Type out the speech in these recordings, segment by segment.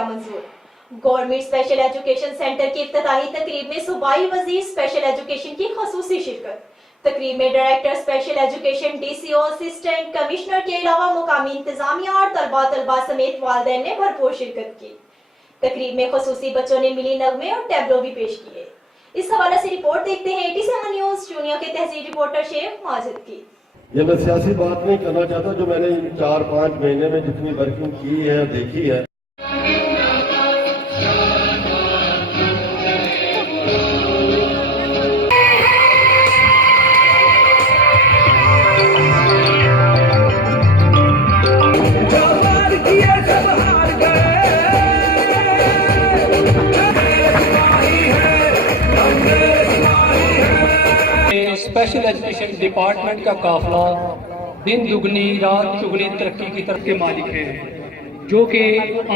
किया मंजूर। Government special education centre की इफ्तिताही तकरीब में सूबाई वजीर स्पेशल एजुकेशन की खसूसी शिरकत। तकरीब में director special education, DCO, assistant commissioner के अलावा मुकामी इंतजामिया और तलबा समेत वालिदैन ने भरपूर शिरकत की। तकरीब में खसूसी बच्चों ने मिली नगमे और टैबलो भी पेश किए। इस हवाले से रिपोर्ट देखते हैं 87 न्यूज़ चूनिया के तहसील रिपोर्टर शेख माजिद की। ये मैं सियासी बात नहीं करना चाहता, जो मैंने 4-5 महीने में जितनी वर्किंग की है देखी है। स्पेशल एजुकेशन डिपार्टमेंट का काफिला दिन दुगनी रात चुगनी तरक्की की तरफ के मालिक है, जो कि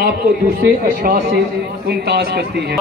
आपको दूसरे अशखास से मुमताज करती है।